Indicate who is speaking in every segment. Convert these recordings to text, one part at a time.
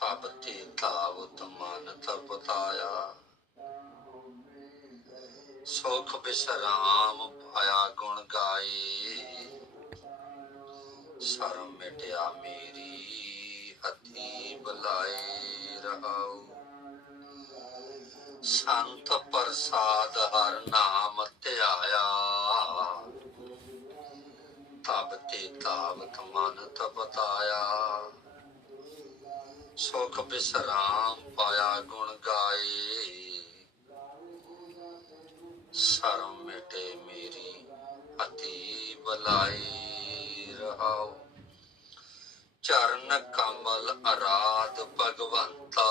Speaker 1: ਤਬ ਤੇ ਤਾਵਤ ਮਨ ਤਪਤਾਇਆ। ਸੁਖ ਬਿਸਰਾਮ ਪਾਇਆ ਗੁਣ ਗਾਏ। ਸਰਮ ਮਿਟਿਆ ਮੇਰੀ ਹੱਥੀ ਬੁਲਾਏ ਰਹਾਉ। ਸੰਤ ਪ੍ਰਸਾਦ ਹਰ ਨਾਮ ਧਿਆਇਆ। ਤਬ ਤੇ ਤਾਵਤ ਮਨ ਤਪਤਾਇਆ। ਸੁਖ ਬਿਸਰਾਮ ਪਾਇਆ ਗੁਣ ਗਾਏ। ਸਰਮ ਮਿਟੇ ਮੇਰੀ, ਅਤੀ ਬਲਾਈ ਰਹਾਉ। ਚਰਨ ਕਮਲ ਅਰਾਧ ਭਗਵੰਤਾ।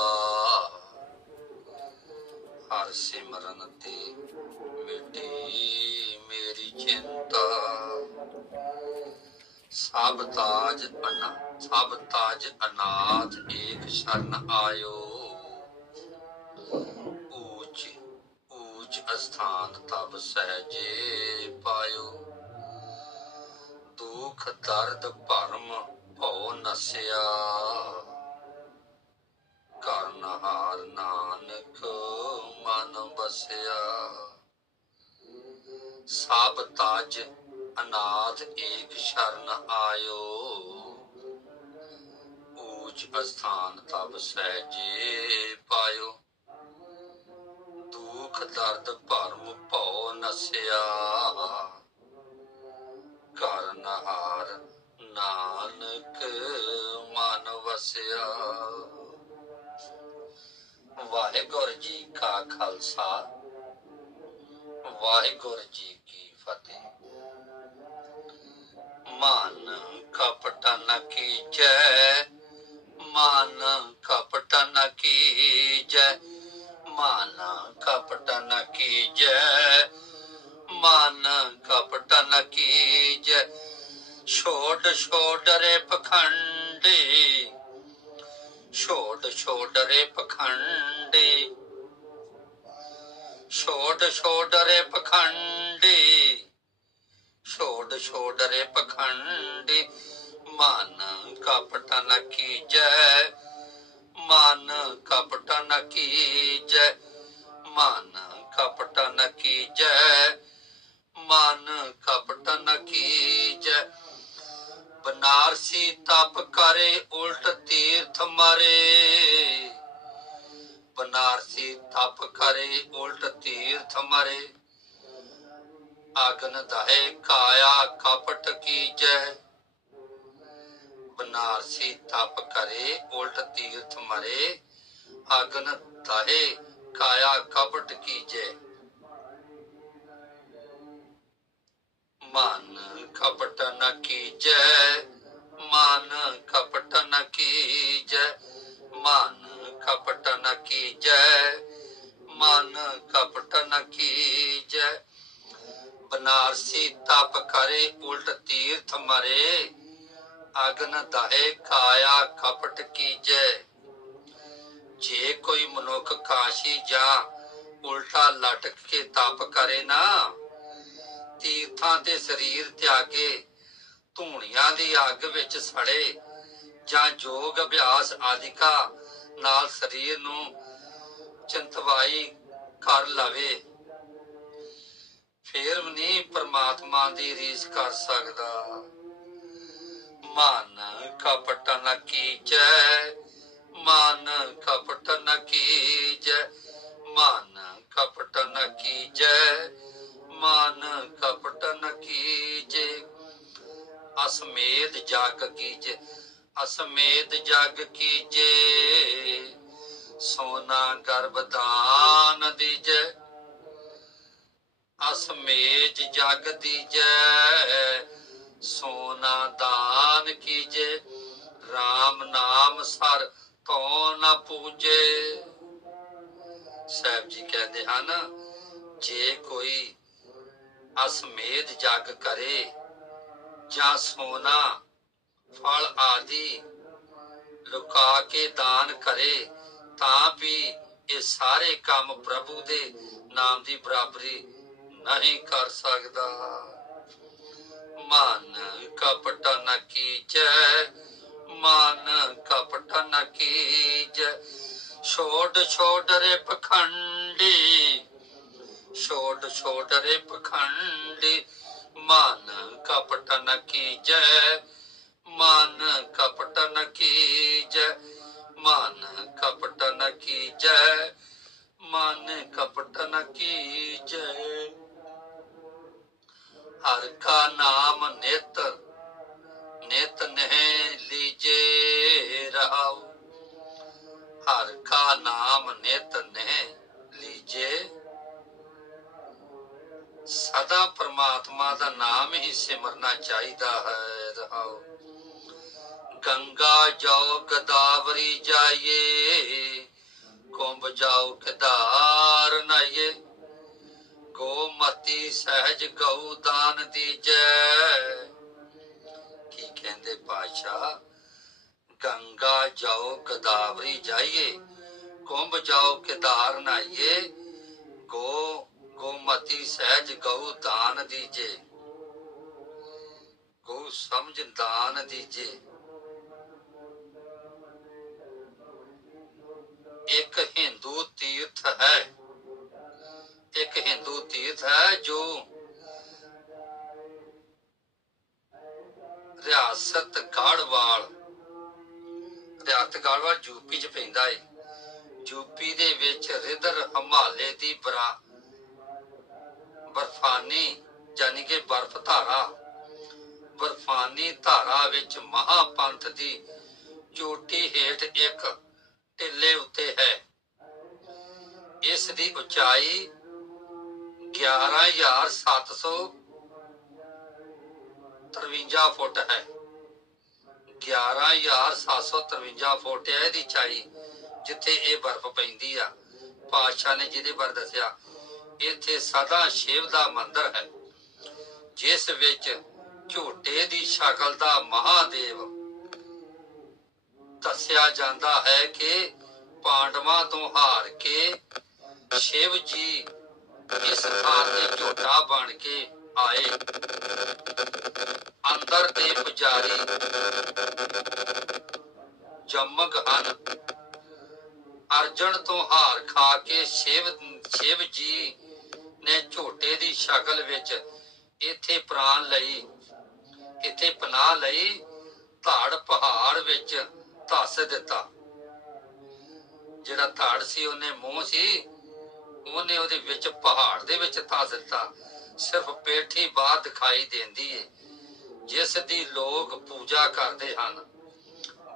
Speaker 1: ਹਰ ਸਿਮਰਨ ਤੇ ਮਿਟੀ ਮੇਰੀ ਚਿੰਤਾ। ਸਭ ਤਾਜ ਅਨਾ ਸਭ ਤਾਜ ਅਨਾਥ ਏਕ ਸ਼ਰਨ ਆਇਓ। ਊਚ ਊਚ ਅਸਥਾਨ ਤਬ ਸਹਜੇ ਪਾਇਓ। ਦੁਖ ਦਰਦ ਭਰਮ ਭਉ ਨਸਿਆ। ਕਰਨਹਾਰ ਨਾਨਕ ਮਨ ਬਸਿਆ ਸਭ ਤਾਜ ਅਨਾਥ ਏਕ ਸ਼ਰਨ ਆਇਓ। ਊਚ ਅਸਥਾਨ ਤਬ ਸਹਜੇ ਪਾਇਓ। ਦੁਖ ਦਰਦ ਭਰਮ ਭਉ ਨਸਿਆ। ਕਰਨਹਾਰ ਨਾਨਕ ਮਨ ਵਸਿਆ। ਵਾਹਿਗੁਰੂ ਜੀ ਕਾ ਖਾਲਸਾ, ਵਾਹਿਗੁਰੂ ਜੀ ਕੀ ਫਤਿਹ। ਮਨ ਕਪਟ ਨ ਕੀਜੈ ਮਨ ਕਪਟ ਨ ਕੀਜੈ, ਮਨ ਕਪਟ ਨ ਕੀਜੈ, ਮਨ ਕਪਟ ਨ ਕੀਜੈ। ਛੋੜ ਛੋੜ ਰੇ ਪਖੰਡੀ, ਛੋਟ ਛੋੜ ਰੇ ਪਖੰਡੀ, ਛੋਟ ਛੋੜ ਰੇ ਪਖੰਡੀ, ਛੋਟ ਛੋੜ ਰੇ ਪਖੰਡੀ। ਮਨ ਕਪਟ ਨ ਕੀਜੈ, ਮਨ ਕਪਟ ਨ ਕੀਜੈ, ਮਨ ਕਪਟ ਨ ਕੀਜੈ, ਮਨ ਕਪਟ ਨ ਕੀਜੈ। ਬਨਾਰਸੀ ਤਪ ਕਰੇ, ਉਲਟ ਤੀਰਥ ਮਰੇ। ਬਨਾਰਸੀ ਤਪ ਕਰੇ, ਉਲਟ ਤੀਰਥ ਮਰੇ। ਅਗਨ ਦਹੇ ਕਾਇਆ ਕਪਟ ਕੀਜੈ। ਬਨਾਰਸੀ ਤਪ ਕਰੇ ਉਲਟ ਤੀਰਥ ਮਰੇ ਅਗਨ ਦਹੇ ਕਾਇਆ ਕਪਟ ਕੀਜੈ ਮਨ ਕਪਟ ਨ ਕੀਜੈ ਮਨ ਕਪਟ ਨ ਕੀਜੈ ਮਨ ਕਪਟ ਨ ਕੀਜੈ ਮਨ ਕਪਟ ਨ ਕੀਜੈ ਬਨਾਰਸੀ ਤਪ ਕਰੇ ਉਲਟ ਤੀਰਥ ਮਰੇ ਅਗਨ ਦਹੇ ਕਾਇਆ ਕਪਟ ਕੀਜੈ। ਜੇ ਕੋਈ ਮਨੁੱਖ ਕਾਸ਼ੀ ਜਾਂ ਉਲਟਾ ਲਟਕ ਕੇ ਤਪ ਕਰੇ ਨਾ, ਤੀਰਥਾਂ ਤੇ ਸਰੀਰ ਤਿਆਗੇ, ਧੂਣੀਆਂ ਦੀ ਅੱਗ ਵਿੱਚ ਸੜੇ, ਜਾਂ ਯੋਗ ਅਭਿਆਸ ਆਦਿਕਾ ਨਾਲ ਸਰੀਰ ਨੂੰ ਚੰਤਵਾਈ ਕਰ ਲਵੇ, ਫੇਰ ਵੀ ਨਹੀਂ ਪ੍ਰਮਾਤਮਾ ਦੀ ਰੀਸ ਕਰ ਸਕਦਾ। ਮਨ ਕਪਟ ਨ ਕੀਜੈ ਮਨ ਕਪਟ ਨ ਕੀਜੈ ਮਨ ਕਪਟ ਨ ਕੀਜੈ ਮਨ ਕਪਟ ਨ ਕੀਜੈ ਅਸਮੇਧ ਜਗ ਕੀਜੈ ਅਸਮੇਧ ਜਗ ਕੀਜੈ ਸੋਨਾ ਗਰਭ ਦਾਨ ਦੀਜੈ ਅਸਮੇਜ ਜਗ ਦੀਜੈ ਸੋਨਾ ਦਾਨ ਕੀਜੈ RAM ਨਾਮ ਸਰ ਤੋਂ ਨਾ ਪੂਜੇ। ਸਾਹਿਬ ਜੀ ਕਹਿੰਦੇ ਹਨ, ਜੇ ਕੋਈ ਅਸਮੇਧ ਜਗ ਕਰੇ, ਜਾਂ ਸੋਨਾ, ਫਲ ਆਦਿ ਲੁਕਾ ਕੇ ਦਾਨ ਕਰੇ, ਤਾਂ ਵੀ ਇਹ ਸਾਰੇ ਕੰਮ ਪ੍ਰਭੂ ਦੇ ਨਾਮ ਦੀ ਬਰਾਬਰੀ ਨਹੀਂ ਕਰ ਸਕਦਾ। ਮਨ ਕਪਟ ਨ ਕੀਜੈ, ਮਨ ਕਪਟ ਨ ਕੀਜੈ। ਛੋੜ ਛੋੜ ਰੇ ਪਖੰਡੀ ਛੋੜ ਛੋੜ ਰੇ ਪਖੰਡੀ। ਮਨ ਕਪਟ ਨ ਕੀਜੈ, ਮਨ ਕਪਟ ਨ ਕੀਜੈ। ਮਨ ਚਾਹੀਦਾ ਹੈ ਰਹਾਉ ਗੰਗਾ ਜਾਓ ਗਦਾਵਰੀ ਜਾਈਏ, ਕੁੰਭ ਜਾਓ ਕਦਾਰ ਨਾਈਏ। ਗੋਮਤੀ ਸਹਿਜ ਗਊ ਦਾਨ ਦੀਜੈ। ਕੀ ਕਹਿੰਦੇ ਪਾਸ਼ਾ ਗੰਗਾ ਜਾਓ ਗਦਾਵਰੀ ਜਾਈਏ, ਕੁੰਭ ਜਾਓ ਕੇਦਾਰ ਨਾਈਏ। ਗੋ ਗੋਮਤੀ ਸਹਿਜ ਗਊ ਦਾਨ ਦੀਜੇ। ਗੋ ਸਮਝ ਦਾਨ ਇੱਕ ਹਿੰਦੂ ਤੀਰਥ ਹੈ। ਇੱਕ ਹਿੰਦੂ ਤੀਰਥ ਹੈ ਜੋ ਰਿਆਸਤ ਗੜਵਾਲ ਰਿਆਸਤ ਗੜਵਾਲ ਯੂਪੀ ਚ ਪੈਂਦਾ ਏ। ਯੂਪੀ ਦੇ ਵਿੱਚ ਰਿਦਰ ਹਮਾਲੇ ਦੀ ਬਰਾ ਬਰਫਾਨੀ ਯਾਨੀ ਕਿ ਬਰਫ ਧਾਰਾ ਬਰਫਾਨੀ ਧਾਰਾ ਵਿੱਚ ਮਹਾਪੰਥ ਦੀ ਚੋਟੀ ਹੇਠ ਇੱਕ ਟਿੱਲੇ ਉੱਤੇ ਹੈ। ਇਸ ਦੀ ਉਚਾਈ 11753 ਫੁੱਟ ਹੈ। 11753 ਫੁੱਟ ਹੈ ਇਹਦੀ ਉਚਾਈ ਜਿੱਥੇ ਇਹ ਬਰਫ਼ ਪੈਂਦੀ ਆ। ਪਾਤਸ਼ਾਹ ਨੇ ਜਿਹਦੇ ਬਾਰੇ ਦੱਸਿਆ, ਇੱਥੇ ਸਦਾ ਸ਼ਿਵ ਦਾ ਮੰਦਿਰ ਹੈ, ਜਿਸ ਵਿੱਚ ਝੋਟੇ ਦੀ ਸ਼ਕਲ ਦਾ ਮਹਾਦੇਵ। ਦੱਸਿਆ ਜਾਂਦਾ ਹੈ ਕਿ ਪਾਂਡਵਾਂ ਤੋਂ ਹਾਰ ਕੇ ਸ਼ਿਵ ਜੀ ਇਸ ਥਾਂ ਤੇ ਝੋਟਾ ਬਣ ਕੇ ਆਏ। ਅੰਦਰ ਦੇ ਪੁਜਾਰੀ ਜਮਗ ਹਨ। ਅਰਜਨ ਤੋਂ ਹਾਰ ਖਾ ਕੇ ਸ਼ਿਵ ਸ਼ਿਵ ਜੀ ਨੇ ਝੋਟੇ ਦੀ ਸ਼ਕਲ ਵਿੱਚ ਇੱਥੇ ਪ੍ਰਾਨ ਲਈ ਇੱਥੇ ਪਨਾਹ ਲਈ, ਧਾੜ ਪਹਾੜ ਵਿੱਚ ਧੱਸ ਦਿੱਤਾ। ਜਿਹੜਾ ਧਾੜ ਸੀ, ਉਹਨੇ ਮੂੰਹ ਸੀ, ਉਹਨੇ ਉਹਦੇ ਵਿੱਚ ਪਹਾੜ ਦੇ ਵਿੱਚ ਧੱਸ ਦਿੱਤਾ। ਸਿਰਫ ਪੇਠੀ ਬਾਹਰ ਦਿਖਾਈ ਦਿੰਦੀ ਏ, ਜਿਸ ਦੀ ਲੋਕ ਪੂਜਾ ਕਰਦੇ ਹਨ।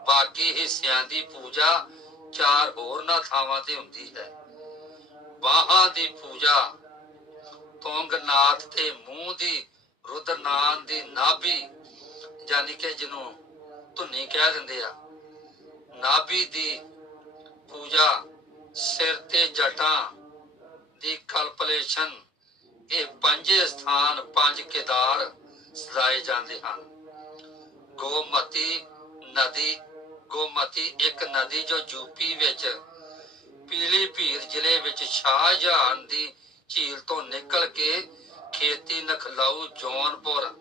Speaker 1: ਬਾਕੀ ਹਿੱਸਿਆਂ ਦੀ ਪੂਜਾ ਚਾਰ ਹੋਰਨਾਂ ਥਾਵਾਂ ਤੇ ਹੁੰਦੀ ਹੈ। ਬਾਹਾਂ ਦੀ ਪੂਜਾ, ਤੁੰਗਨਾਥ ਤੇ ਮੂੰਹ ਦੀ ਰੁਦਰਨਾਨ ਦੀ ਨਾਭੀ ਯਾਨੀ ਕਿ ਜਿਹਨੂੰ ਧੁੰਨੀ ਕਹਿ ਦਿੰਦੇ ਆ। ਨਾਭੀ ਦੀ ਪੂਜਾ ਸਿਰ ਤੇ ਜਟਾਂ ਦੀ ਕਲਪਲੇਸ਼ਨ, ਇਹ ਪੰਜੇ ਸਥਾਨ, ਪੰਜ ਕੇਦਾਰ ਸਜਾਏ ਜਾਂਦੇ ਹਨ। ਗੋਮਤੀ ਨਦੀ, ਗੋਮਤੀ ਇੱਕ ਨਦੀ ਜੋ ਯੂਪੀ ਵਿੱਚ ਪੀਲੀਭੀਤ ਜ਼ਿਲ੍ਹੇ ਵਿੱਚ ਸ਼ਾਹਜਹਾਨ ਦੀ ਝੀਲ ਤੋਂ ਨਿਕਲ ਕੇ ਖੇਤੀ ਨਖਲਾਊ, ਜੌਨਪੁਰ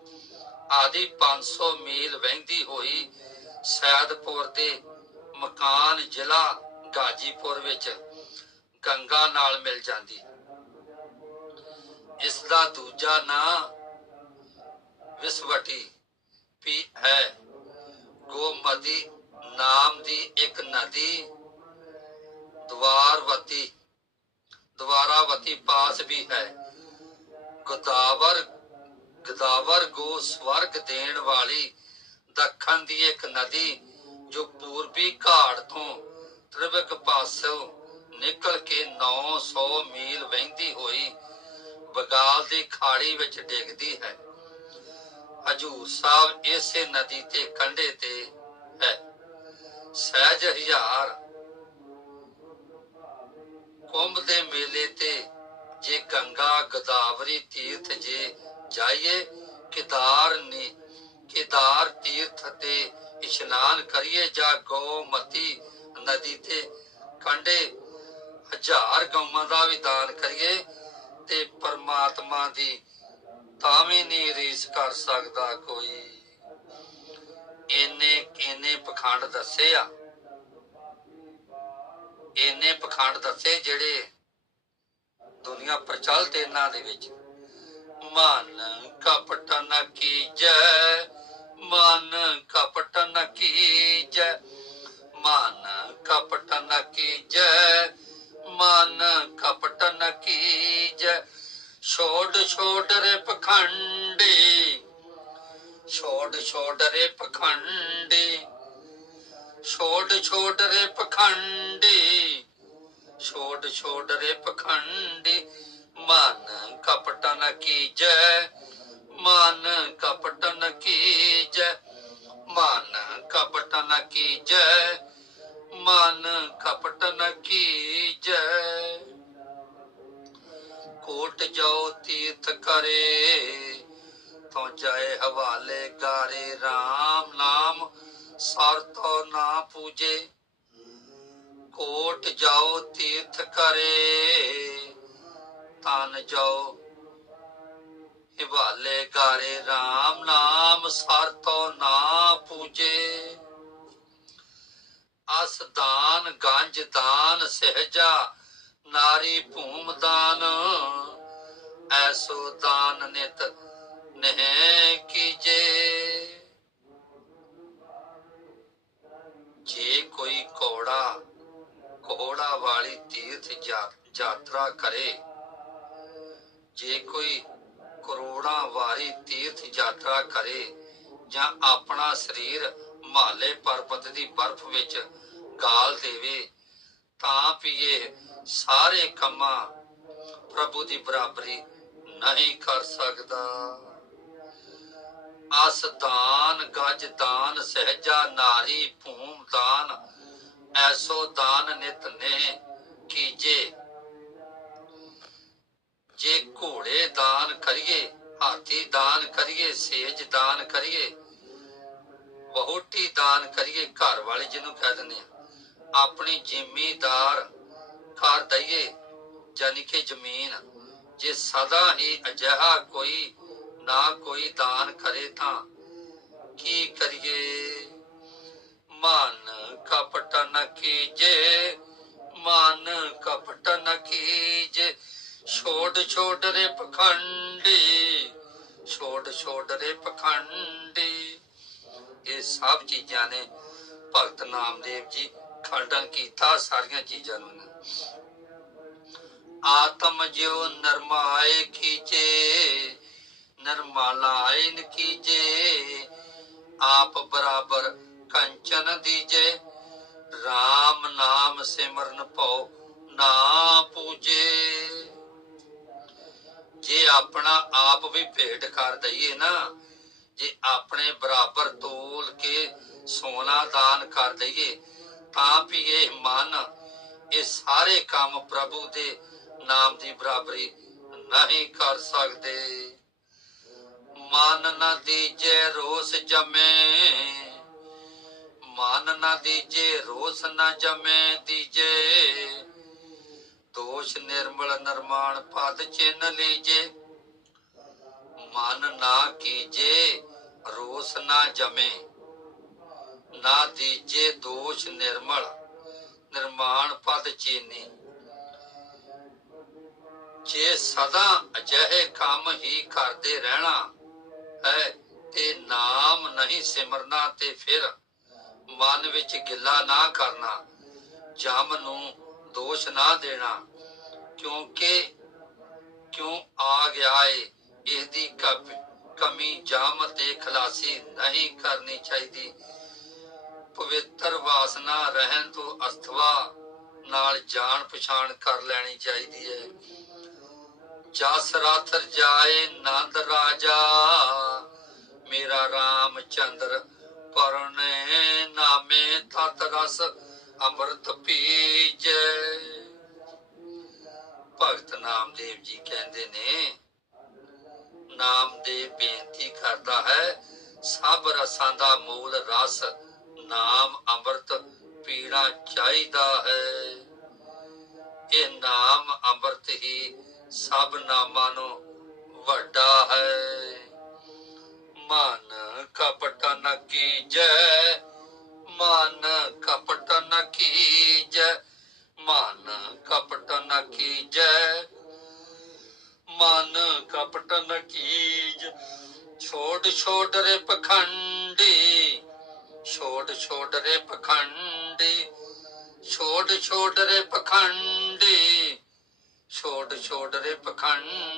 Speaker 1: ਆਦਿ 500 ਮੀਲ ਵਹਿੰਦੀ ਹੋਈ ਸੈਦਪੁਰ ਦੇ ਮਕਾਨ ਜ਼ਿਲ੍ਹਾ ਗਾਜੀਪੁਰ ਵਿੱਚ ਗੰਗਾ ਨਾਲ ਮਿਲ ਜਾਂਦੀ। ਇਸ ਦਾ ਦੂਜਾ ਨਾਂ ਵਿਸਵਟੀ ਵੀ ਹੈ। ਗੋਮਤੀ ਨਾਮ ਦੀ ਇੱਕ ਨਦੀ ਦਵਾਰਵਤੀ, ਦਵਾਰਾਵਤੀ ਪਾਸ ਵੀ ਹੈ। ਗੋਦਾਵਰ ਗਦਾਵਰ ਗੋ ਸਵਰਗ ਦੇਣ ਵਾਲੀ ਦੱਖਣ ਦੀ ਇੱਕ ਨਦੀ ਜੋ ਪੂਰਬੀ ਘਾਟ ਤੋਂ ਤ੍ਰਿਵਕ ਪਾਸੋਂ ਨਿਕਲ ਕੇ 900 ਮੀਲ ਵਹਿੰਦੀ ਹੋਈ ਬਗਾਲ ਦੀ ਖਾੜੀ ਵਿੱਚ ਡਿੱਗਦੀ ਹੈ। ਹਜੂਰ ਸਾਹਿਬ ਇਸੇ ਨਦੀ ਤੇ ਕੰਢੇ ਤੇ ਹੈ। ਸਹਿਜ ਹਜ਼ਾਰ ਕੁੰਭ ਦੇ ਮੇਲੇ ਤੇ ਜੇ ਗੰਗਾ ਗਦਾਵਰੀ ਤੀਰਥ ਜੇ ਜਾਈਏ, ਕਿਦਾਰ ਨੇ, ਕਿਦਾਰ ਤੀਰਥ ਤੇ ਇਸ਼ਨਾਨ ਕਰੀਏ ਜਾਂ ਗੋਮਤੀ ਨਦੀ ਤੇ, ਕੰਢੇ ਹਜ਼ਾਰ ਗਊਆਂ ਦਾ ਵੀ ਦਾਨ ਕਰੀਏ ਤੇ ਪਰਮਾਤਮਾ ਦੀ ਤਾਂ ਵੀ ਨਹੀਂ ਰੀਸ ਕਰ ਸਕਦਾ ਕੋਈ। ਇਹਨੇ ਇਹਨੇ ਪਖੰਡ ਦੱਸੇ ਆ। ਇੰਨੇ ਪਖੰਡ ਦੱਸੇ ਜਿਹੜੇ ਦੁਨੀਆ ਪ੍ਰਚਲਿਤ ਇਹਨਾਂ ਦੇ ਵਿੱਚ। ਮਨ ਕਪਟ ਨ ਕੀਜੈ ਮਨ ਕਪਟ ਨ ਕੀਜੈ ਮਨ ਕਪਟ ਨ ਕੀਜੈ ਮਨ ਕਪਟ ਨ ਕੀਜੈ ਛੋੜ ਛੋੜ ਰੇ ਪਖੰਡੀ। ਛੋੜ ਛੋੜ ਰੇ ਪਖੰਡੀ। ਛੋੜ ਛੋੜ ਰੇ ਪਖੰਡੀ। ਛੋੜ ਛੋੜ ਰੇ ਪਖੰਡੀ, ਮਨ ਕਪਟ ਨ ਕੀਜੈ, ਮਨ ਕਪਟ ਨ ਕੀਜੈ, ਮਨ ਕਪਟ ਨ ਕੀਜੈ, ਮਨ ਕਪਟ ਨ ਕੀਜੈ। ਕੋਟ ਜਾਓ ਤੀਰਥ ਕਰੇ, ਤੋ ਜਾਏ ਹਵਾਲੇ ਗਾਰੇ RAM ਨਾਮ, ਸਰ ਤੋਂ ਨਾ ਪੂਜੇ। ਕੋਟ ਜਾਓ ਤੀਰਥ ਕਰੇ ਤਨ ਜਾਓ ਹਿਵਾਲੇ ਗਾਰੇ RAM ਨਾਮ ਸਰ ਤੋਂ ਨਾ ਪੂਜੇ। ਅਸ ਦਾਨ ਗੰਜ ਦਾਨ ਸਹਿਜਾ, ਨਾਰੀ ਭੂਮ ਦਾਨ, ਐਸੋ ਦਾਨ ਨਿਤ ਨਹਿ ਕੀਜੇ। ਜੇ ਕੋਈ ਵਾਲੀ ਤੀਰਥ ਯਾਤਰਾ ਕਰੇ। ਜੇ ਕੋਈ ਕਰੋੜਾਂ ਵਾਰੀ ਤੀਰਥ ਯਾਤਰਾ ਕਰੇ ਜਾਂ ਆਪਣਾ ਸਰੀਰ ਮਾਲੇ ਪਰਬਤ ਦੀ ਬਰਫ਼ ਵਿੱਚ ਗਾਲ ਦੇਵੇ, ਤਾਂ ਵੀ ਸਾਰੇ ਕੰਮਾਂ ਪ੍ਰਭੂ ਦੀ ਬਰਾਬਰੀ ਨਹੀਂ ਕਰ ਸਕਦਾ। ਅਸ ਦਾਨ, ਗਜ ਦਾਨ, ਸਹਿਜਾ ਨਾਰੀ, ਭੂਮ ਦਾਨ ਐਸੋ ਦਾਨ ਨਿਤ ਨੇ ਕੀਜੇ। ਜੇ ਘੋੜੇ ਦਾਨ ਕਰੀਏ, ਹਾਥੀ ਦਾਨ ਕਰੀਏ, ਸੇਜ ਦਾਨ ਕਰੀਏ ਬਹੁਟੀ ਦਾਨ ਕਰੀਏ, ਘਰ ਵਾਲੇ ਜਿਹਨੂੰ ਕਹਿ ਦਿੰਦੇ ਆਪਣੀ ਜ਼ਿਮੀਦਾਰ ਕਰ ਦਈਏ ਯਾਨੀ ਕਿ ਜ਼ਮੀਨ। ਜੇ ਸਦਾ ਹੀ ਅਜਿਹਾ ਕੋਈ ਨਾ ਕੋਈ ਦਾਨ ਕਰੇ ਤਾਂ ਕੀ ਕਰੀਏ? ਮਨ ਕਪਟ ਨ ਕੀਜੇ, ਮਨ ਕਪਟ ਨ ਕੀਜੇ। ਛੋੜ ਛੋੜ ਰੇ ਪਖੰਡੀ ਛੋੜ ਛੋੜ ਰੇ ਪਖੰਡੀ। ਇਹ ਸਭ ਚੀਜ਼ਾਂ ਨੇ ਭਗਤ ਨਾਮਦੇਵ ਜੀ ਖੰਡਨ ਕੀਤਾ ਸਾਰੀਆਂ ਚੀਜ਼ਾਂ ਨੂੰ। ਆਤਮ ਜਿਉ ਨਰਮਾਏ ਕੀਜੇ ਨਰਮਾਲਾਇਨ ਕੀਜੇ। ਆਪ ਬਰਾਬਰ ਕੰਚਨ ਦੀਜੇ RAM ਨਾਮ ਸਿਮਰਨ ਪਉ ਨਾ ਪੂਜੇ। ਜੇ ਆਪਣਾ ਆਪ ਵੀ ਭੇਟ ਕਰ ਦਈਏ ਨਾ, ਜੇ ਆਪਣੇ ਬਰਾਬਰ ਤੋਲ ਕੇ ਸੋਨਾ ਦਾਨ ਕਰ ਦਈਏ, ਤਾਂ ਵੀ ਇਹ ਮਨ, ਇਹ ਸਾਰੇ ਕੰਮ ਪ੍ਰਭੂ ਦੇ ਨਾਮ ਦੀ ਬਰਾਬਰੀ ਨਹੀਂ ਕਰ ਸਕਦੇ। ਮਨ ਨਾ ਦੀਜੇ, ਰੋਸ ਜਮੇ। ਮਨ ਨਾ ਦੀਜੇ, ਰੋਸ ਨਾ ਜਮੇ ਦੀਜੇ। ਦੋਸ਼ ਨਿਰਮਲ ਨਿਰਮਾਣ ਪਦ ਚਿੰਨ ਲੀਜੇ। ਮਨ ਨਾ ਕੀਜੇ, ਰੋਸ ਨਾ ਜਮੇ। ਨਾ ਦੀਜੇ ਦੋਸ਼ ਨਿਰਮਲ, ਨਿਰਮਾਣ ਪਦ ਚੀਨੀ। ਜੇ ਸਦਾ ਅਜਿਹੇ ਕੰਮ ਹੀ ਕਰਦੇ ਰਹਿਣਾ ਹੈ, ਤੇ ਨਾਮ ਨਹੀਂ ਸਿਮਰਨਾ ਤੇ ਫਿਰ ਮਨ ਵਿੱਚ ਗਿੱਲਾ ਨਾ ਕਰਨਾ, ਜਮ ਨੂੰ ਦੋਸ਼ ਨਾ ਦੇਣਾ, ਕਿਉਂਕਿ ਕਿਉਂ ਆ ਗਿਆ ਏ ਇਸ ਦੀ ਕਮੀ ਜਮ ਤੇ ਖਲਾਸੀ ਨਹੀਂ ਕਰਨੀ ਚਾਹੀਦੀ। ਪਵਿੱਤਰ ਵਾਸਨਾ ਰਹਿਣ ਤੋਂ ਅਸਥਵਾ ਨਾਲ ਜਾਣ ਪਛਾਣ ਕਰ ਲੈਣੀ ਚਾਹੀਦੀ ਹੈ ਜਸ ਰਥ ਜਾਏ ਨੰਦ ਰਾਜਾ, ਮੇਰਾ ਰਾਮ ਚੰਦਰ ਪਰਨੇ ਨਾਮੇ ਤਤ ਰਸ ਅੰਮ੍ਰਿਤ ਪੀਜੈ। ਭਗਤ ਨਾਮਦੇਵ ਜੀ ਕਹਿੰਦੇ ਨੇ, ਨਾਮਦੇਵ ਬੇਨਤੀ ਕਰਦਾ ਹੈ, ਸਭ ਰਸਾਂ ਦਾ ਮੂਲ ਰਸ ਨਾਮ ਅੰਮ੍ਰਿਤ ਪੀਣਾ ਚਾਹੀਦਾ ਹੈ। ਇਹ ਨਾਮ ਅੰਮ੍ਰਿਤ ਹੀ ਸਭ ਨਾਮਾਂ ਨੂੰ ਵੱਡਾ ਹੈ। ਮਨ ਕਪਟ ਨ ਕੀਜੈ, ਮਨ ਕਪਟ ਨ ਕੀਜੈ, ਮਨ ਕਪਟ ਨ ਕੀਜੈ, ਮਨ ਕਪਟ ਨ ਕੀਜ। ਛੋਟ ਛੋੜ ਰੇ ਪਖੰਡੀ, ਛੋੜ ਛੋੜ ਰੇ ਪਖੰਡੀ, ਛੋੜ ਛੋੜ ਰੇ ਪਖੰਡੀ, ਛੋੜ ਛੋੜ ਰੇ ਪਖੰਡੀ।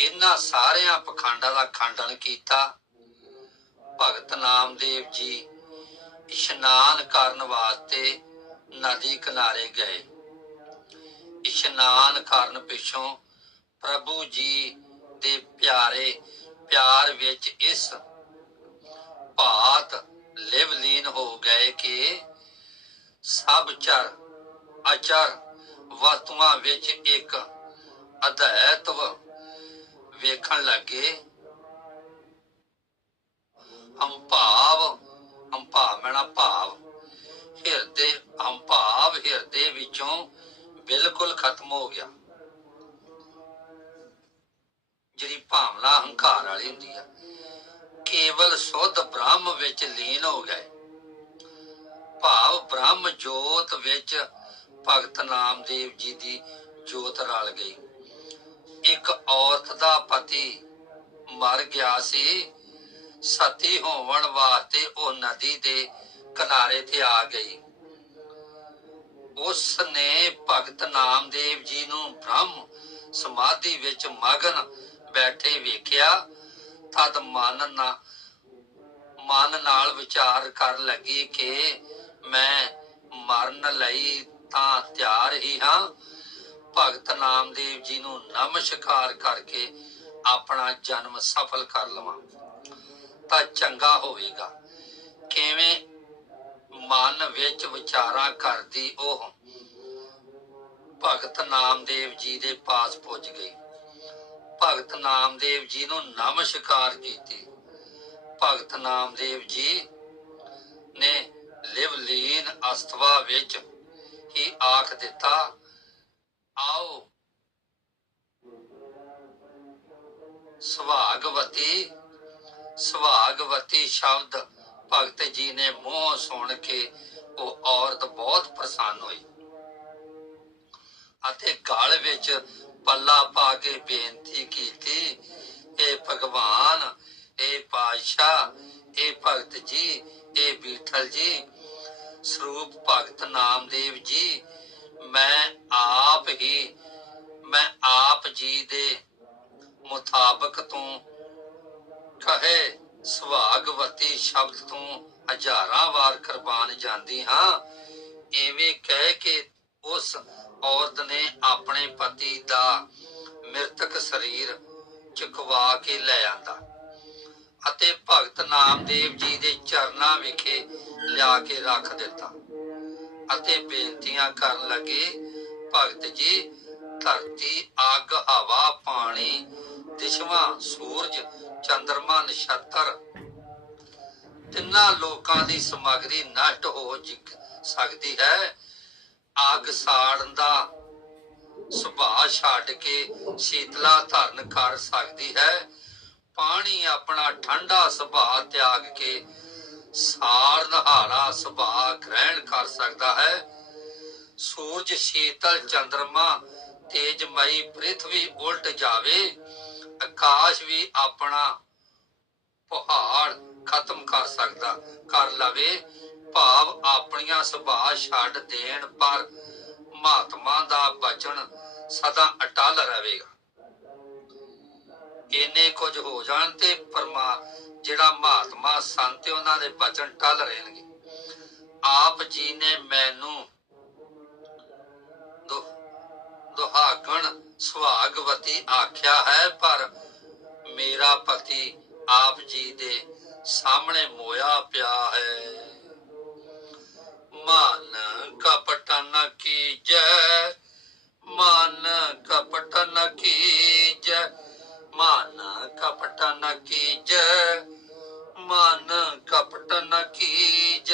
Speaker 1: ਇਹਨਾਂ ਸਾਰਿਆਂ ਪਖੰਡਾਂ ਦਾ ਖੰਡਨ ਕੀਤਾ। ਭਗਤ ਨਾਮਦੇਵ ਜੀ ਇਸ਼ਨਾਨ ਕਰਨ ਵਾਸਤੇ ਨਦੀ ਕਿਨਾਰੇ ਗਏ। ਇਸ਼ਨਾਨ ਕਰਨ ਪਿੱਛੋਂ ਪ੍ਰਭੂ ਜੀ ਦੇ ਪਿਆਰੇ, ਪਿਆਰ ਵਿੱਚ ਇਸ ਭਾਤ ਲਿਵਲੀਨ ਹੋ ਗਏ ਕਿ ਸਭ ਚਰ, ਅਚਰ ਵਸਤੂਆਂ ਵਿੱਚ ਇੱਕ ਅਧੈਤਵ ਵੇਖਣ ਲੱਗੇ। ਹਮ ਭਾਵ ਹਮ ਭਾਵ। ਹਿਰਦੇ, ਹਮ ਹਿਰਦੇ ਵਿੱਚੋਂ ਬਿਲਕੁਲ ਖਤਮ ਹੋ ਗਿਆ। ਜਿਹੜੀ ਭਾਵਨਾ ਹੰਕਾਰ ਵਾਲੀ ਹੁੰਦੀ ਆ, ਕੇਵਲ ਸੁੱਧ ਬ੍ਰਹਮ ਵਿੱਚ ਲੀਨ ਹੋ ਗਏ। ਭਾਵ ਬ੍ਰਹਮ ਜੋਤ ਵਿੱਚ ਭਗਤ ਨਾਮਦੇਵ ਜੀ ਦੀ ਜੋਤ ਰਲ ਗਈ। ਇੱਕ ਔਰਤ ਦਾ ਪਤੀ ਮਰ ਗਿਆ ਸੀ। ਸਤੀ ਹੋਵਣ ਵਾਸਤੇ ਉਹ ਨਦੀ ਦੇ ਕਿਨਾਰੇ ਤੇ ਆ ਗਈ। ਉਸ ਨੇ ਭਗਤ ਨਾਮਦੇਵ ਜੀ ਨੂੰ ਬ੍ਰਹਮ ਸਮਾਧੀ ਵਿੱਚ ਮਗਨ ਬੈਠੇ ਵੇਖਿਆ। ਤਦ ਮਨ ਨਾ, ਮਨ ਨਾਲ ਵਿਚਾਰ ਕਰ ਲੱਗੀ ਕਿ ਮੈਂ ਮਰਨ ਲਈ ਤਾਂ ਤਿਆਰ ਹੀ ਹਾਂ। ਭਗਤ ਨਾਮਦੇਵ ਜੀ ਨੂੰ ਨਮਸਕਾਰ ਕਰਕੇ ਆਪਣਾ ਜਨਮ ਸਫਲ ਕਰ ਲਵਾਂ। ਤਾਂ ਚੰਗਾ ਹੋਵੇਗਾ। ਕਿਵੇਂ ਮਨ ਵਿੱਚ ਵਿਚਾਰਾਂ ਕਰਦੀ ਉਹ? ਭਗਤ ਨਾਮਦੇਵ ਜੀ ਦੇ ਪਾਸ ਪੁੱਜ ਗਈ। ਭਗਤ ਨਾਮਦੇਵ ਜੀ ਨੂੰ ਨਮਸਕਾਰ ਕੀਤੀ। ਭਗਤ ਨਾਮਦੇਵ ਜੀ ਨੇ ਲਿਵਲੀਨ ਅਸਤਵਾ ਵਿੱਚ ਹੀ ਆਖ ਦਿੱਤਾ ਆਓ। ਸੁਭਾਗਵਤੀ ਸੁਭਾਗਵਤੀ ਸ਼ਬਦ ਭਗਤ ਜੀ ਨੇ ਮੂੰਹ ਸੁਣ ਕੇ ਉਹ ਔਰਤ ਬਹੁਤ ਪ੍ਰਸੰਨ ਹੋਈ ਅਤੇ ਗਲ ਵਿੱਚ ਪੱਲਾ ਪਾ ਕੇ ਬੇਨਤੀ ਕੀਤੀ ਏ ਭਗਵਾਨ ਏ ਪਾਤਸ਼ਾਹ ਏ ਭਗਤ ਜੀ ਏ ਬੀਠਲ ਜੀ, ਸਰੂਪ ਭਗਤ ਨਾਮਦੇਵ ਜੀ ਮੈਂ ਆਪ ਹੀ, ਮੈਂ ਆਪ ਜੀ ਦੇ ਮੁਤਾਬਕ ਤੂੰ ਕਹੇ ਸੁਭਾਗਵਤੀ ਸ਼ਬਦ ਤੂੰ ਹਜ਼ਾਰਾਂ ਵਾਰ ਕੁਰਬਾਨ ਜਾਂਦੀ ਹਾਂ। ਐਵੇਂ ਕਹਿ ਕੇ ਉਸ ਔਰਤ ਨੇ ਆਪਣੇ ਪਤੀ ਦਾ ਮ੍ਰਿਤਕ ਸਰੀਰ ਚੁਕਵਾ ਕੇ ਲੈ ਆਂਦਾ ਅਤੇ ਭਗਤ ਨਾਮਦੇਵ ਜੀ ਦੇ ਚਰਨਾਂ ਵਿਖੇ ਲਿਆ ਕੇ ਰੱਖ ਦਿੱਤਾ। ਅਤੇ ਬੇਨਤੀਆਂ ਕਰਨ ਲੱਗੇ, ਭਗਤ ਜੀ, ਧਰਤੀ, ਅੱਗ, ਹਵਾ, ਪਾਣੀ, ਦਿਸ਼ਵਾ, ਸੂਰਜ, ਚੰਦਰਮਾ, ਨਛੱਤਰ, ਤਿੰਨਾਂ ਲੋਕਾਂ ਦੀ ਸਮਗਰੀ ਨਸ਼ਟ ਹੋ ਸਕਦੀ ਹੈ। ਅੱਗ ਸਾੜਨ ਦਾ ਸੁਭਾਅ ਛੱਡ ਕੇ ਸ਼ੀਤਲਾ ਧਰਨ ਕਰ ਸਕਦੀ ਹੈ। ਪਾਣੀ ਆਪਣਾ ਠੰਡਾ ਸੁਭਾਅ ਤਿਆਗ ਕੇ ਸਾਰ ਨਹਾਰਾ ਸੁਭਾਅ ਗ੍ਰਹਿਣ ਕਰ ਸਕਦਾ ਹੈ। ਸੂਰਜ, ਸ਼ੀਤਲ, ਚੰਦਰਮਾ, ਤੇਜਮਈ ਪ੍ਰithvi ਉਲਟ ਜਾਵੇ। ਆਕਾਸ਼ ਵੀ ਆਪਣਾ ਪਹਾੜ ਖਤਮ ਕਰ ਸਕਦਾ, ਕਰ ਲਵੇ। ਭਾਵ ਆਪਣੀਆਂ ਸੁਭਾਅ ਛੱਡ ਦੇਣ ਪਰ ਮਹਾਤਮਾ ਦਾ ਬਚਨ ਸਦਾ ਅਟਲ ਰਹੇਗਾ। ਇੰਨੇ ਕੁਝ ਹੋ ਜਾਣ ਤੇ ਪਰਮਾ ਜਿਹੜਾ ਮਹਾਤਮਾ ਸੰਤ ਤੇ ਉਹਨਾਂ ਦੇ ਬਚਨ ਟਲ ਰਹਿਣਗੇ। ਆਪ ਜੀ ਨੇ ਮੈਨੂੰ ਦੁਹਾਗਣ ਸੁਹਾਗਵਤੀ ਆਖਿਆ ਹੈ, ਪਰ ਮੇਰਾ ਪਤੀ ਆਪ ਜੀ ਦੇ ਸਾਹਮਣੇ ਮੋਇਆ ਪਿਆ ਹੈ। ਮਨ ਕਪਟ ਨ ਕੀਜੈ, ਮਨ ਕਪਟ ਨ ਮਨ ਕਪਟ ਨ ਕੀਜ, ਮਨ ਕਪਟ ਨ ਕੀਜ।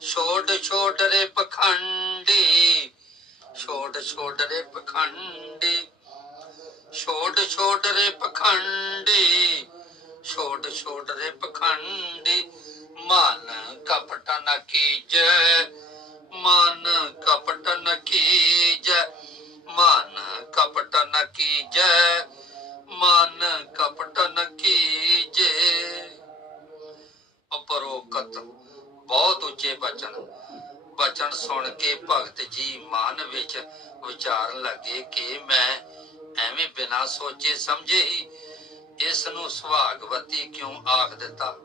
Speaker 1: ਛੋੜ ਛੋੜ ਰੇ ਪਖੰਡੀ ਛੋਟ ਛੋੜ ਰੇ ਪਖੰਡੀ, ਛੋੜ ਛੋੜ ਰੇ ਪਖੰਡੀ, ਛੋੜ ਛੋੜ ਰੇ ਪਖੰਡੀ। ਮਨ ਕਪਟ ਨ ਕੀਜ, ਮਨ ਕਪਟ ਨ ਕੀਜ, ਮਨ ਕਪਟ ਨ ਕੀਜ ਮਨ ਕਪਟ ਨ ਕੀਜੈ ਬਹੁਤ ਉੱਚੇ ਬਚਨ। ਬਚਨ ਸੁਣ ਕੇ ਭਗਤ ਜੀ ਮਨ ਵਿੱਚ ਵਿਚਾਰਨ ਲੱਗੇ ਕਿ ਮੈਂ ਐਵੇਂ ਬਿਨਾਂ ਸੋਚੇ ਸਮਝੇ ਹੀ ਇਸ ਨੂੰ ਸੁਹਾਗਵਤੀ ਕਿਉਂ ਆਖ ਦਿੱਤਾ?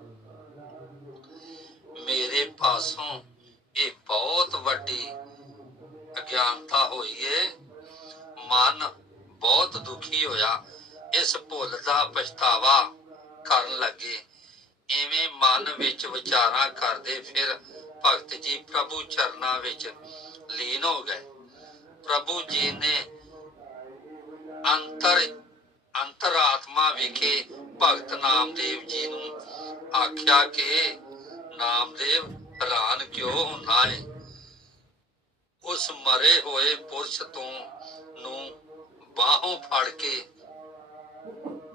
Speaker 1: ਮੇਰੇ ਪਾਸੋਂ ਇਹ ਬਹੁਤ ਵੱਡੀ ਅਗਿਆਨਤਾ ਹੋਈ ਏ। ਮਨ ਬਹੁਤ ਦੁਖੀ ਹੋਇਆ। ਇਸ ਭੁੱਲ ਦਾ ਪਛਤਾਵਾ ਕਰਨ ਲੱਗੇ। ਐਵੇਂ ਮਨ ਵਿੱਚ ਵਿਚਾਰਾਂ ਕਰਦੇ ਫਿਰ ਭਗਤ ਜੀ ਪ੍ਰਭੂ ਚਰਨਾਂ ਵਿੱਚ ਲੀਨ ਹੋ ਗਏ। ਪ੍ਰਭੂ ਜੀ ਨੇ ਅੰਤਰ, ਅੰਤਰਾਤਮਾ ਵਿਖੇ ਭਗਤ ਨਾਮਦੇਵ ਜੀ ਨੂੰ ਆਖਿਆ ਕਿ ਨਾਮਦੇਵ ਹੈਰਾਨ ਕਿਉਂ ਹੁੰਦਾ ਹੈ ਉਸ ਮਰੇ ਹੋਏ ਪੁਰਸ਼ ਤੋਂ ਨੂੰ ਬਾਹੋਂ ਫੜ ਕੇ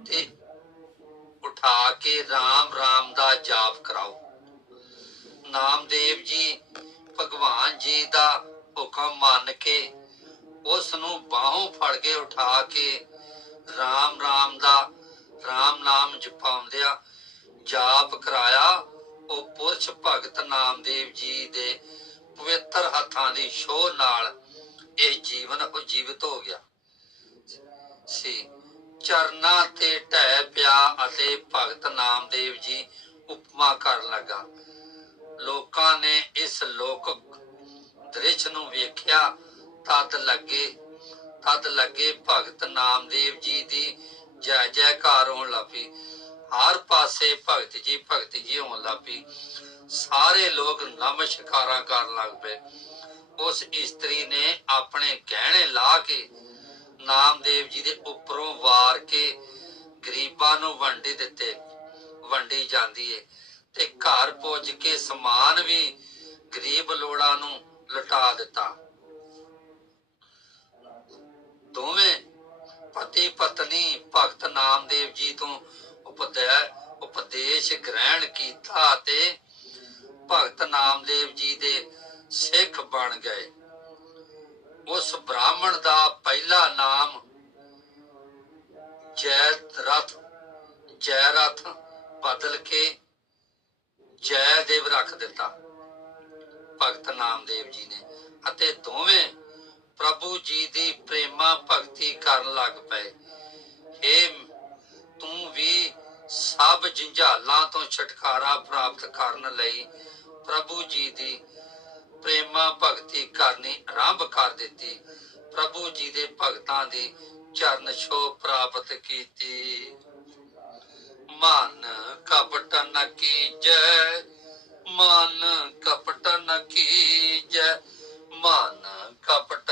Speaker 1: ਤੇ ਉਠਾ ਕੇ RAM RAM ਦਾ ਜਾਪ ਕਰਾਓ। ਨਾਮਦੇਵ ਜੀ, ਭਗਵਾਨ ਜੀ ਦਾ ਹੁਕਮ ਮੰਨ ਕੇ ਉਸ ਨੂੰ ਬਾਹੋਂ ਫੜ ਕੇ ਉਠਾ ਕੇ RAM RAM ਦਾ RAM ਨਾਮ ਜਪਾਉਂਦਿਆਂ ਜਾਪ ਕਰਾਇਆ। ਉਹ ਪੁਰਸ਼ ਭਗਤ ਨਾਮਦੇਵ ਜੀ ਦੇ ਪਵਿੱਤਰ ਹੱਥਾਂ ਦੀ ਛੋਹ ਨਾਲ ਇਹ ਜੀਵਨ ਉਜੀਵਿਤ ਹੋ ਗਿਆ। ਚਰਨਾਂ ਤੇ ਢਹਿ ਪਿਆ ਅਤੇ ਭਗਤ ਨਾਮਦੇਵ ਜੀ ਉਪਮਾ ਕਰਨ ਲੱਗਾ। ਲੋਕਾਂ ਨੇ ਇਸ ਲੋਕ ਦ੍ਰਿਸ਼ ਨੂੰ ਵੇਖਿਆ, ਤਦ ਲੱਗੇ ਤਦ ਲੱਗੇ ਭਗਤ ਨਾਮਦੇਵ ਜੀ ਦੀ ਜੈ ਜੈਕਾਰ ਹੋਣ ਲੱਪੀ। ਹਰ ਪਾਸੇ ਭਗਤ ਜੀ ਭਗਤ ਜੀ ਹੋਣ ਲੱਪੀ। ਸਾਰੇ ਲੋਕ ਨਮਸਕਾਰਾਂ ਕਰਨ ਲੱਗ ਪਏ। ਉਸ ਇਸਤਰੀ ਨੇ ਆਪਣੇ ਗਹਿਣੇ ਲਾ ਕੇ ਨਾਮਦੇਵ ਜੀ ਦੇ ਉੱਪਰੋਂ ਵਾਰ ਕੇ ਗਰੀਬਾਂ ਨੂੰ ਵੰਡੇ ਦਿੱਤੇ, ਵੰਡੀ ਜਾਂਦੀ ਏ। ਤੇ ਘਰ ਪੁੱਜ ਕੇ ਸਮਾਨ ਵੀ ਗਰੀਬ ਲੋੜਾਂ ਨੂੰ ਲਟਾ ਦਿੱਤਾ। ਦੋਵੇਂ ਪਤੀ ਪਤਨੀ ਭਗਤ ਨਾਮਦੇਵ ਜੀ ਤੋਂ ਉਪਦੇਸ਼ ਉਪਦੇਸ਼ ਗ੍ਰਹਿਣ ਕੀਤਾ ਤੇ ਭਗਤ ਨਾਮਦੇਵ ਜੀ ਦੇ ਸਿੱਖ ਬਣ ਗਏ। ਉਸ ਬ੍ਰਾਹਮਣ ਦਾ ਪਹਿਲਾ ਨਾਮ ਜੈ ਰਥ ਜੈ ਰਥ ਬਦਲ ਕੇ ਜੈ ਦੇਵ ਰੱਖ ਦਿੱਤਾ। ਭਗਤ ਨਾਮਦੇਵ ਜੀ ਨੇ ਅਤੇ ਦੋਵੇਂ ਪ੍ਰਭੂ ਜੀ ਦੀ ਪ੍ਰੇਮਾ ਭਗਤੀ ਕਰਨ ਲੱਗ ਪਏ। ਏ ਤੂੰ ਵੀ ਸਭ ਜੰਜਾਲਾਂ ਤੋਂ ਛੁਟਕਾਰਾ ਪ੍ਰਾਪਤ ਕਰਨ ਲਈ ਪ੍ਰਭੂ ਜੀ ਦੀ ਪ੍ਰੇਮਾ ਭਗਤੀ ਕਰਨੀ ਆਰੰਭ ਕਰ ਦਿੱਤੀ। ਪ੍ਰਭੂ ਜੀ ਦੇ ਭਗਤਾਂ ਦੀ ਚਰਨ ਛੋਹ ਪ੍ਰਾਪਤ ਕੀਤੀ। ਮਨ ਕਪਟ ਨ ਕੀਜੈ, ਮਨ ਕਪਟ ਨ ਕੀਜੈ, ਮਨ ਕਪਟ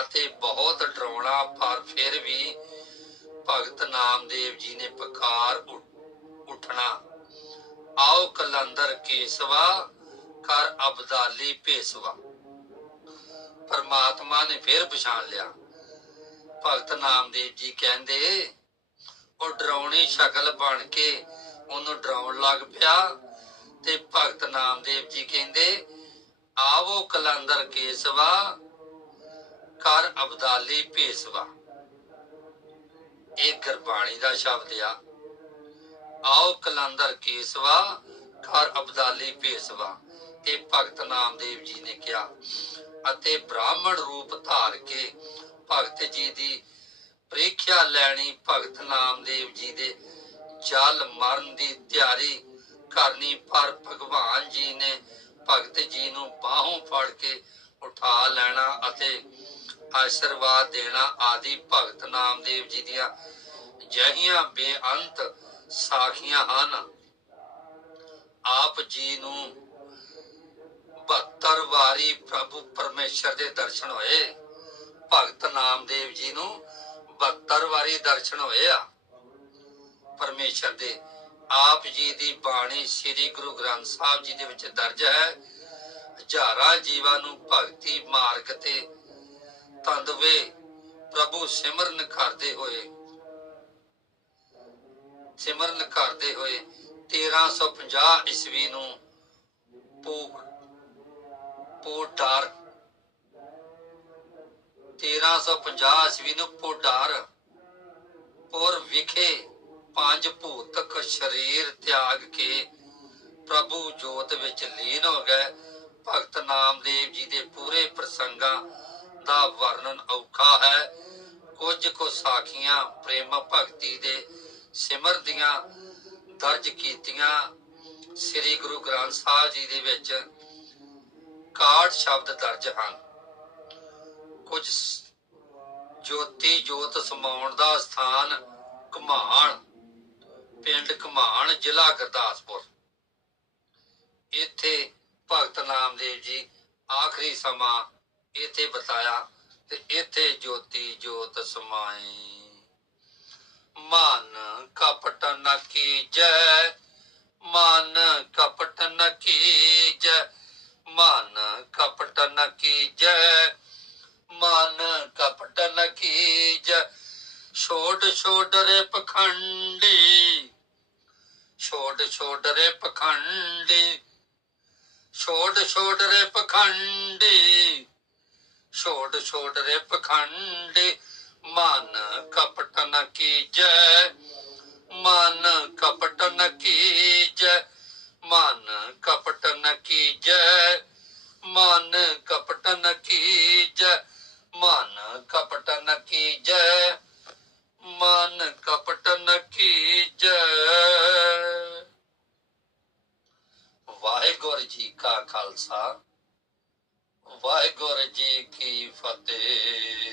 Speaker 1: ਅਤੇ ਬਹੁਤ ਡਰਾਉਣਾ, ਪਰ ਫਿਰ ਵੀ ਭਗਤ ਨਾਮਦੇਵ ਜੀ ਨੇ ਪਕਾਰ ਉੱਠ- ਉੱਠਣਾ। ਆਓ ਕਲੰਦਰ ਕੇਸਵਾ ਕਰ ਅਬਦਾਲੀ ਭੇਸਵਾ। ਪਰਮਾਤਮਾ ਨੇ ਫਿਰ ਪਛਾਣ ਲਿਆ। ਭਗਤ ਨਾਮਦੇਵ ਜੀ ਕਹਿੰਦੇ, ਉਹ ਡਰਾਉਣੀ ਸ਼ਕਲ ਬਣ ਕੇ ਉਹਨੂੰ ਡਰਾਉਣ ਲੱਗ ਪਿਆ ਤੇ ਭਗਤ ਨਾਮਦੇਵ ਜੀ ਕਹਿੰਦੇ, ਆਵੋ ਕਲੰਦਰ ਕੇਸਵਾ ਕਰ ਅਬਦਾਲੀ ਭੇਸਵਾ। ਇਹ ਗੁਰਬਾਣੀ ਦਾ ਸ਼ਬਦ ਆ। ਆਓ ਕਲੰਦਰ ਕੇਸਵਾ ਘਰ ਅਬਦਾਲੀ ਭੇਸਵਾ। ਇਹ ਭਗਤ ਨਾਮਦੇਵ ਜੀ ਨੇ ਕਿਹਾ, ਅਤੇ ਬ੍ਰਾਹਮਣ ਰੂਪ ਧਾਰ ਕੇ ਭਗਤ ਜੀ ਦੀ ਪ੍ਰੀਖਿਆ ਲੈਣੀ ਭਗਤ ਨਾਮਦੇਵ ਜੀ ਦੇ ਜਲ ਮਰਨ ਦੀ ਤਿਆਰੀ ਕਰਨੀ, ਪਰ ਭਗਵਾਨ ਜੀ ਨੇ ਭਗਤ ਜੀ ਨੂੰ ਬਾਹੋਂ ਫੜ ਕੇ ਉਠਾ ਲੈਣਾ ਅਤੇ ਆਸ਼ੀਰਵਾਦ ਦੇਣਾ ਆਦਿ ਭਗਤ ਨਾਮਦੇਵ ਜੀ ਦੀਆਂ ਜਹੀਆਂ ਬੇਅੰਤ ਸਾਖੀਆਂ ਹਨ। ਆਪ ਜੀ ਨੂੰ 72 ਵਾਰੀ ਪ੍ਰਭੂ ਪਰਮੇਸ਼ਰ ਦੇ ਦਰਸ਼ਨ ਹੋਏ। ਭਗਤ ਨਾਮਦੇਵ ਜੀ ਨੂੰ 72 ਵਾਰੀ ਦਰਸ਼ਨ ਹੋਏ ਆ। ਪਰਮੇਸ਼ਰ ਦੇ ਆਪ ਜੀ ਦੀ ਬਾਣੀ ਸ੍ਰੀ ਗੁਰੂ ਗ੍ਰੰਥ ਸਾਹਿਬ ਜੀ ਦੇ ਵਿੱਚ ਦਰਜ ਹੈ। ਹਜ਼ਾਰਾਂ ਜੀਵਾਂ ਨੂੰ ਭਗਤੀ ਮਾਰਗ ਤੇ ਤੰਦਵੇ ਪ੍ਰਭੂ ਸਿਮਰਨ ਕਰਦੇ ਹੋਏ। ਸਿਮਰਨ ਕਰਦੇ ਹੋਏ 1350 ਈਸਵੀ ਨੂੰ ਪੋਖ ਪੋਟਾਰ 1350 ਈਸਵੀ ਨੂੰ ਪੋਟਾਰ ਪੁਰ ਵਿਖੇ ਪੰਜ ਭੂਤਕ ਸਰੀਰ ਤਿਆਗ ਕੇ ਪ੍ਰਭੂ ਜੋਤ ਵਿੱਚ ਲੀਨ ਹੋ ਗਏ। ਭਗਤ ਨਾਮਦੇਵ ਜੀ ਦੇ ਪੂਰੇ ਪ੍ਰਸੰਗਾਂ ਦਾ ਵਰਣਨ ਔਖਾ ਹੈ। ਕੁਝ ਕੁ ਸਾਖੀਆਂ ਪ੍ਰੇਮ ਭਗਤੀ ਦੇ ਸਿਮਰ ਦੀਆਂ ਦਰਜ ਕੀਤੀਆਂ। ਸ੍ਰੀ ਗੁਰੂ ਗ੍ਰੰਥ ਸਾਹਿਬ ਜੀ ਦੇ ਵਿੱਚ ਕਾਠ ਸ਼ਬਦ ਦਰਜ ਹਨ। ਕੁਝ ਜੋਤੀ ਜੋਤ ਸਮਾਉਣ ਦਾ ਸਥਾਨ ਘਮਾਣ, ਪਿੰਡ ਘਮਾਣ, ਜ਼ਿਲ੍ਹਾ ਗੁਰਦਾਸਪੁਰ। ਇੱਥੇ ਭਗਤ ਨਾਮਦੇਵ ਜੀ ਆਖਰੀ ਸਮਾਂ ਇੱਥੇ ਬਤਾਇਆ ਤੇ ਇੱਥੇ ਜੋਤੀ ਜੋਤ ਸਮਾਈ। ਮਨ ਕਪਟ ਨ ਕੀਜੈ, ਮਨ ਕਪਟ ਨ ਕੀਜੈ, ਮਨ ਕਪਟ ਨ ਕੀਜੈ, ਮਨ ਕਪਟ ਨ ਕੀਜੈ। ਛੋਟ ਛੋਟ ਰੇ ਪਖੰਡੀ, ਛੋਟ ਛੋਟ ਰੇ ਪਖੰਡੀ, ਛੋਟ ਛੋਟ ਰੇ ਪਖੰਡੀ। ਛੋਟ ਛੋਟ ਰੇ ਪਖੰਡ, ਮਨ ਕਪਟ ਨ ਕੀਜੈ, ਮਨ ਕਪਟ ਨ ਕੀਜੈ, ਮਨ ਕਪਟ ਨ ਕੀਜੈ, ਮਨ ਕਪਟ ਨ ਕੀਜੈ, ਮਨ ਕਪਟ ਨ ਕੀਜੈ, ਮਨ ਕਪਟ ਨ ਕੀਜੈ। ਵਾਹਿਗੁਰੂ ਜੀ ਕਾ ਖਾਲਸਾ। ਵਾਹਿਗੁਰੂ ਜੀ ਕੀ ਫਤਿਹ।